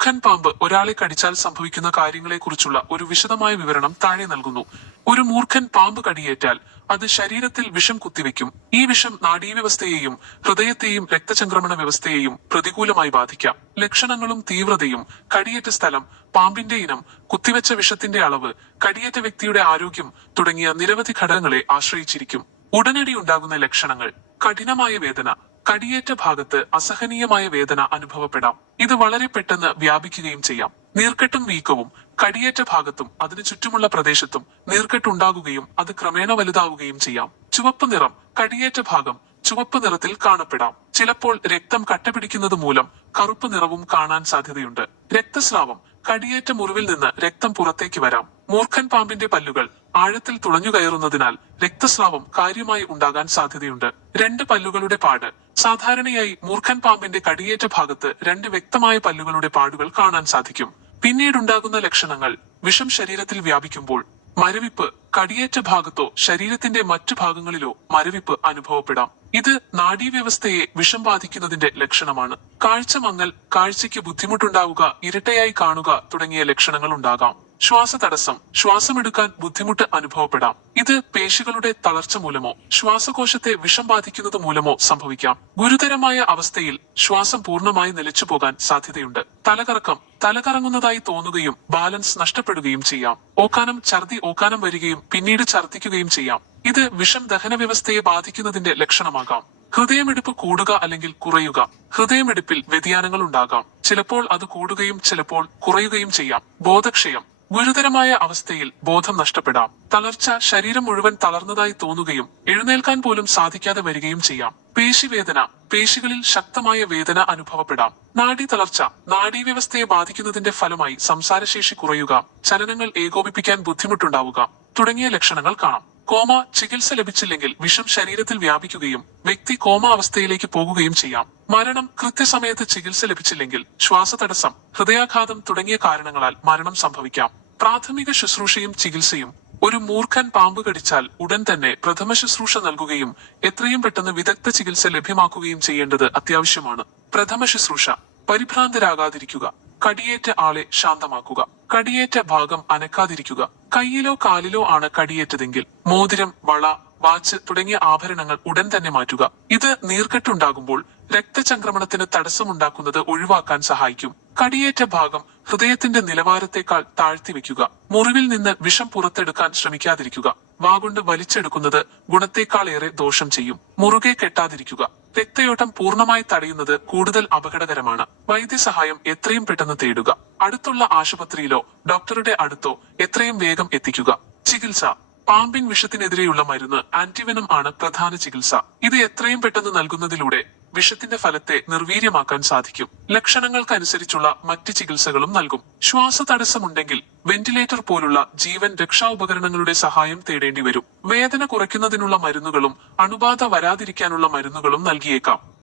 മൂർഖൻ പാമ്പ് ഒരാളെ കടിച്ചാൽ സംഭവിക്കുന്ന കാര്യങ്ങളെക്കുറിച്ചുള്ള ഒരു വിശദമായ വിവരണം താഴെ നൽകുന്നു. ഒരു മൂർഖൻ പാമ്പ് കടിയേറ്റാൽ അത് ശരീരത്തിൽ വിഷം കുത്തിവെക്കും. ഈ വിഷം നാഡീവ്യവസ്ഥയെയും ഹൃദയത്തെയും രക്തചംക്രമണ വ്യവസ്ഥയെയും പ്രതികൂലമായി ബാധിക്കാം. ലക്ഷണങ്ങളും തീവ്രതയും കടിയേറ്റ സ്ഥലം പാമ്പിന്റെ ഇനം കുത്തിവെച്ച വിഷത്തിന്റെ അളവ് കടിയേറ്റ വ്യക്തിയുടെ ആരോഗ്യം തുടങ്ങിയ നിരവധി ഘടകങ്ങളെ ആശ്രയിച്ചിരിക്കും. ഉടനടി ഉണ്ടാകുന്ന ലക്ഷണങ്ങൾ കഠിനമായ വേദന കടിയേറ്റ ഭാഗത്ത് അസഹനീയമായ വേദന അനുഭവപ്പെടാം. ഇത് വളരെ പെട്ടെന്ന് വ്യാപിക്കുകയും ചെയ്യാം. നീർക്കെട്ടും വീക്കവും കടിയേറ്റ ഭാഗത്തും അതിനു ചുറ്റുമുള്ള പ്രദേശത്തും നീർക്കെട്ടുണ്ടാകുകയും അത് ക്രമേണ വലുതാവുകയും ചെയ്യാം. ചുവപ്പ് നിറം കടിയേറ്റ ഭാഗം ചുവപ്പ് നിറത്തിൽ കാണപ്പെടാം. ചിലപ്പോൾ രക്തം കട്ടപിടിക്കുന്നത് മൂലം കറുപ്പ് നിറവും കാണാൻ സാധ്യതയുണ്ട്. രക്തസ്രാവം കടിയേറ്റ മുറിവിൽ നിന്ന് രക്തം പുറത്തേക്ക് വരാം. മൂർഖൻ പാമ്പിന്റെ പല്ലുകൾ ആഴത്തിൽ തുളഞ്ഞു കയറുന്നതിനാൽ രക്തസ്രാവം കാര്യമായി ഉണ്ടാകാൻ സാധ്യതയുണ്ട്. രണ്ട് പല്ലുകളുടെ പാട് സാധാരണയായി മൂർഖൻ പാമ്പിന്റെ കടിയേറ്റ ഭാഗത്ത് രണ്ട് വ്യക്തമായ പല്ലുകളുടെ പാടുകൾ കാണാൻ സാധിക്കും. പിന്നീടുണ്ടാകുന്ന ലക്ഷണങ്ങൾ വിഷം ശരീരത്തിൽ വ്യാപിക്കുമ്പോൾ മരവിപ്പ് കടിയേറ്റ ഭാഗത്തോ ശരീരത്തിന്റെ മറ്റു ഭാഗങ്ങളിലോ മരവിപ്പ് അനുഭവപ്പെടാം. ഇത് നാഡീവ്യവസ്ഥയെ വിഷം ബാധിക്കുന്നതിന്റെ ലക്ഷണമാണ്. കാഴ്ച മങ്ങൽ കാഴ്ചയ്ക്ക് ബുദ്ധിമുട്ടുണ്ടാവുക ഇരട്ടയായി കാണുക തുടങ്ങിയ ലക്ഷണങ്ങൾ ഉണ്ടാകാം. ശ്വാസതടസ്സം ശ്വാസമെടുക്കാൻ ബുദ്ധിമുട്ട് അനുഭവപ്പെടാം. ഇത് പേശികളുടെ തളർച്ച മൂലമോ ശ്വാസകോശത്തെ വിഷം ബാധിക്കുന്നത് മൂലമോ സംഭവിക്കാം. ഗുരുതരമായ അവസ്ഥയിൽ ശ്വാസം പൂർണമായി നിലച്ചു പോകാൻ സാധ്യതയുണ്ട്. തലകറക്കം തലകറങ്ങുന്നതായി തോന്നുകയും ബാലൻസ് നഷ്ടപ്പെടുകയും ചെയ്യാം. ഓക്കാനം ഛർദി ഓക്കാനം വരികയും പിന്നീട് ഛർദിക്കുകയും ചെയ്യാം. ഇത് വിഷം ദഹന വ്യവസ്ഥയെ ബാധിക്കുന്നതിന്റെ ലക്ഷണമാകാം. ഹൃദയമിടിപ്പ് കൂടുക അല്ലെങ്കിൽ കുറയുക. ഹൃദയമിടിപ്പിൽ വ്യതിയാനങ്ങൾ ഉണ്ടാകാം. ചിലപ്പോൾ അത് കൂടുകയും ചിലപ്പോൾ കുറയുകയും ചെയ്യാം. ബോധക്ഷയം ഗുരുതരമായ അവസ്ഥയിൽ ബോധം നഷ്ടപ്പെടാം. തളർച്ച ശരീരം മുഴുവൻ തളർന്നതായി തോന്നുകയും എഴുന്നേൽക്കാൻ പോലും സാധിക്കാതെ വരികയും ചെയ്യാം. പേശിവേദന പേശികളിൽ ശക്തമായ വേദന അനുഭവപ്പെടാം. നാഡി തളർച്ച നാഡീവ്യവസ്ഥയെ ബാധിക്കുന്നതിന്റെ ഫലമായി സംസാരശേഷി കുറയുക ചലനങ്ങൾ ഏകോപിപ്പിക്കാൻ ബുദ്ധിമുട്ടുണ്ടാവുക തുടങ്ങിയ ലക്ഷണങ്ങൾ കാണാം. കോമ ചികിത്സ ലഭിച്ചില്ലെങ്കിൽ വിഷം ശരീരത്തിൽ വ്യാപിക്കുകയും വ്യക്തി കോമ അവസ്ഥയിലേക്ക് പോകുകയും ചെയ്യാം. മരണം കൃത്യസമയത്ത് ചികിത്സ ലഭിച്ചില്ലെങ്കിൽ ശ്വാസതടസ്സം ഹൃദയാഘാതം തുടങ്ങിയ കാരണങ്ങളാൽ മരണം സംഭവിക്കാം. പ്രാഥമിക ശുശ്രൂഷയും ചികിത്സയും ഒരു മൂർഖൻ പാമ്പ് കടിച്ചാൽ ഉടൻ തന്നെ പ്രഥമ ശുശ്രൂഷ നൽകുകയും എത്രയും പെട്ടെന്ന് വിദഗ്ധ ചികിത്സ ലഭ്യമാക്കുകയും ചെയ്യേണ്ടത് അത്യാവശ്യമാണ്. പ്രഥമ ശുശ്രൂഷ. പരിഭ്രാന്തരാകാതിരിക്കുക. കടിയേറ്റ ആളെ ശാന്തമാക്കുക. കടിയേറ്റ ഭാഗം അനക്കാതിരിക്കുക. കയ്യിലോ കാലിലോ ആണ് കടിയേറ്റതെങ്കിൽ മോതിരം വള വാച്ച് തുടങ്ങിയ ആഭരണങ്ങൾ ഉടൻ തന്നെ മാറ്റുക. ഇത് നീർക്കെട്ടുണ്ടാകുമ്പോൾ രക്തചംക്രമണത്തിന് തടസ്സമുണ്ടാക്കുന്നത് ഒഴിവാക്കാൻ സഹായിക്കും. കടിയേറ്റ ഭാഗം ഹൃദയത്തിന്റെ നിലവാരത്തെക്കാൾ താഴ്ത്തി വെക്കുക മുറിവിൽ നിന്ന് വിഷം പുറത്തെടുക്കാൻ ശ്രമിക്കാതിരിക്കുക. വാഗുണ്ട് വലിച്ചെടുക്കുന്നത് ഗുണത്തേക്കാളേറെ ദോഷം ചെയ്യും. മുറുകെ കെട്ടാതിരിക്കുക. രക്തയോട്ടം പൂർണമായി തടയുന്നത് കൂടുതൽ അപകടകരമാണ്. വൈദ്യസഹായം എത്രയും പെട്ടെന്ന് തേടുക. അടുത്തുള്ള ആശുപത്രിയിലോ ഡോക്ടറുടെ അടുത്തോ എത്രയും വേഗം എത്തിക്കുക. ചികിത്സ. പാമ്പിൻ വിഷത്തിനെതിരെയുള്ള മരുന്ന് ആന്റിവെനം ആണ് പ്രധാന ചികിത്സ. ഇത് എത്രയും പെട്ടെന്ന് നൽകുന്നതിലൂടെ വിഷത്തിന്റെ ഫലത്തെ നിർവീര്യമാക്കാൻ സാധിക്കും. ലക്ഷണങ്ങൾക്കനുസരിച്ചുള്ള മറ്റ് ചികിത്സകളും നൽകും. ശ്വാസ തടസ്സമുണ്ടെങ്കിൽ വെന്റിലേറ്റർ പോലുള്ള ജീവൻ രക്ഷാ ഉപകരണങ്ങളുടെ സഹായം തേടേണ്ടി വരും. വേദന കുറയ്ക്കുന്നതിനുള്ള മരുന്നുകളും അണുബാധ വരാതിരിക്കാനുള്ള മരുന്നുകളും നൽകിയേക്കാം.